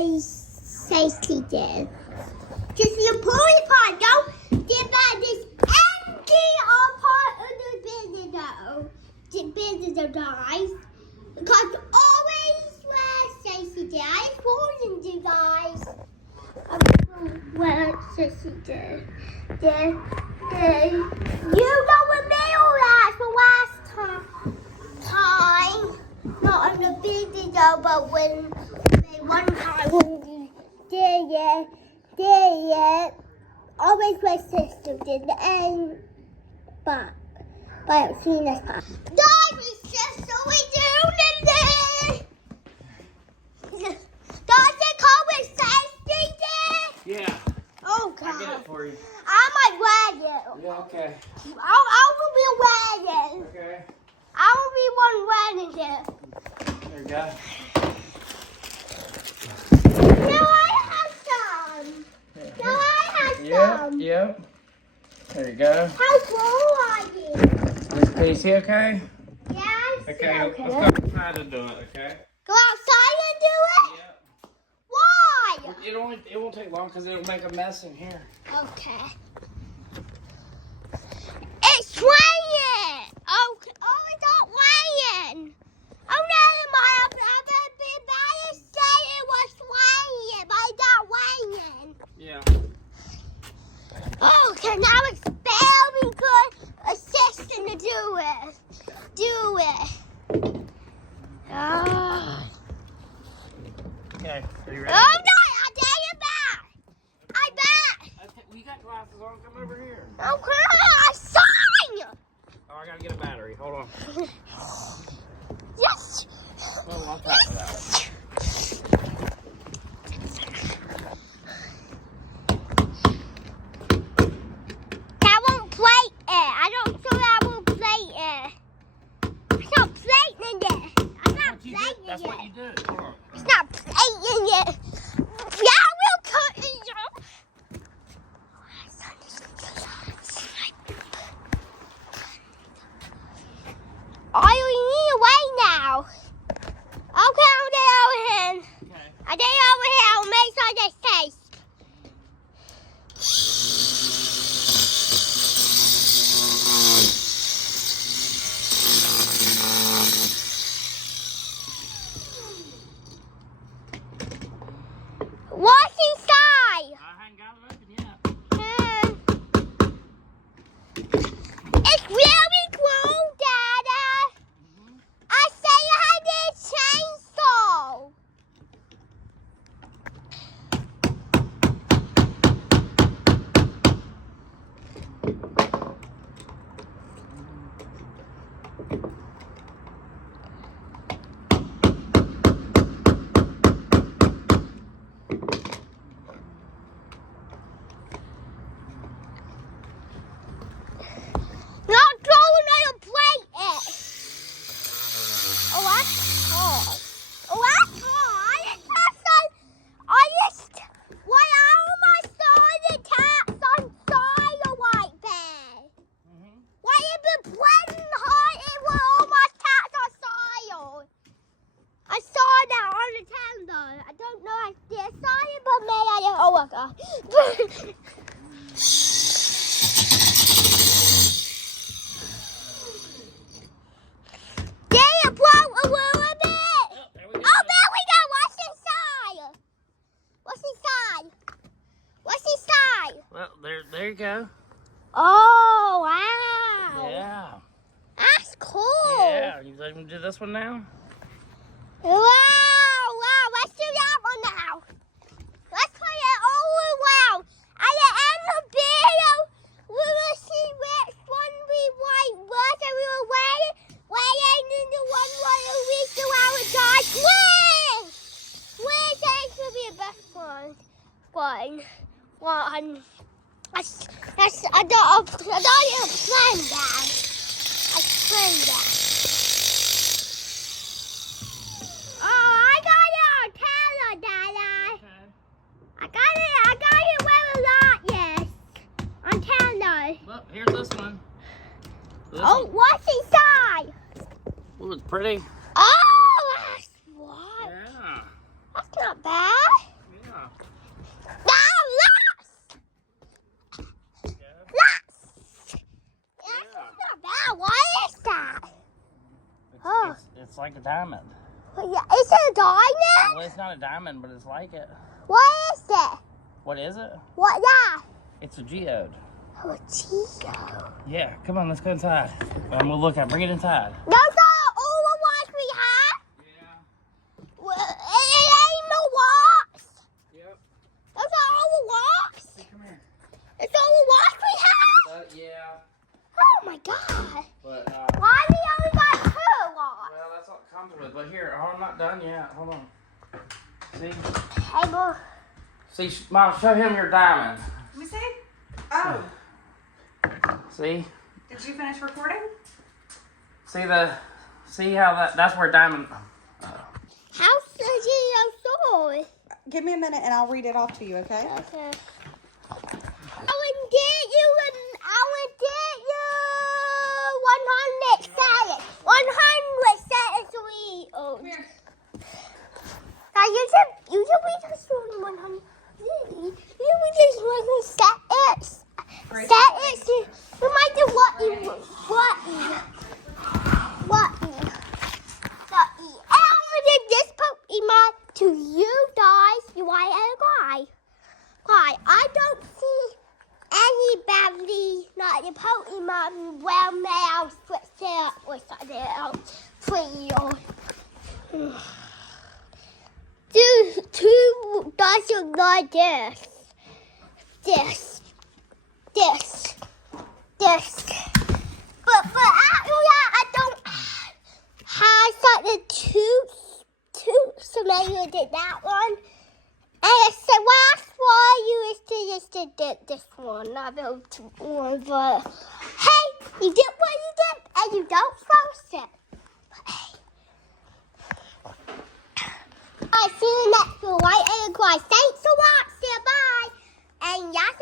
safety did. Just the important part, don't get back this empty part of the video. The video, guys. Because always wear safety did. I warned you guys. Wear safety did. You know what mail last the last time. Not on the video, but when one time when you did it, always my sister did the end back. But I've seen this part. Guys, it's just so we do today. Does it come with safety did? Yeah. Oh God. I'll get it for you. I might wear it. Yeah, okay. I will be wearing it. Okay. I will be one wearing it. There you go. Now I have some. Now I have some. Yep. There you go. How cool are you? Can you see okay? Yes. Okay, let's go outside and do it, okay? Go outside and do it? Yep. Why? It won't take long because it'll make a mess in here. Okay. It's raining. Okay. Oh, it's not raining. Oh, never mind. I've been bad to say it was raining, but it's not raining. Yeah. Okay, now it's very good assistant to do it. Okay, are you Oh, ready? no, I'll take it back. I bet. We got glasses on. Come over here. Okay, I sign. Oh, I gotta get a battery. Hold on. Yes. Oh, I'll talk about it. I won't play it. I don't think I will play it. It's not playing it. I'm not playing That's it. what you do. Come on. It's not playing it. Yeah, I will cut it. I need away now. Okay, I'll get over here. Okay. I get over here. I'll make sure this safe. What's inside? I ain't got it open yet. It's really cool, Dada. I say I had a chainsaw. Not throwing it and play it. Oh, that's hard. Oh, that's hard. Why am I starting taps on fire right there? Why have you been playing hard and with all my taps on fire? I saw that on the calendar. I don't know if they saw it, but maybe I didn't. Oh, my God. Did it blow a little bit? Oh, there we go. Oh, there we go. What's inside? What's inside? What's inside? Well, there you go. Oh, wow. Yeah. That's cool. Yeah. You ready to do this one now? Wow. Let's do that one now. Let's play it all around. At the end of the video, we will see which one we like. Whether we were waiting in the one where we do our guys win. Which I should be the best one. One. I don't plan that. I plan that. Oh, I got it on camera, Dada. Okay. I got it where a lot, yes. On camera. Well, here's this one. Oh, what's inside? Ooh, it's pretty. Oh, that's what? Yeah. That's not bad. like a diamond. Yeah, it's a diamond? Well, it's not a diamond, but it's like it. What is it? What is it? What, yeah? It's a geode. Oh, Chico. Yeah, come on, let's go inside. And we'll look at it. Bring it inside. Those are all the ones we have? Yeah. Well, it ain't no rocks. Yep. Those are all the rocks? Hey, come here. It's all the rocks we have? Yeah. Oh my god. But, Why we only got 2 rocks? well, that's what it comes with. But here, oh, I'm not done yet. Hold on. See? Hey, boy. See, Mom, show him your diamond. Let me see. Oh, See? did you finish recording? See how that's where diamond. How's the Geo story? Give me a minute and I'll read it off to you, okay? Okay. I will get you 100 seconds. 100 seconds to eat. Oh. Come here. Now you should be just doing 100. You should be just doing seconds. Seconds. You might do what you. So, I will give this Pokemon to you guys. You want to cry? Why? I don't see anybody not the Pokemon well now switch it up or something else. Please. Two doesn't like this. But after that, I don't have something two, so maybe I did that one. And it's the last one you just did this one, not the one, but hey, you did what you did, and you don't force it. But hey. Alright, see you next one, right? And guys, thanks for watching, bye. And yes,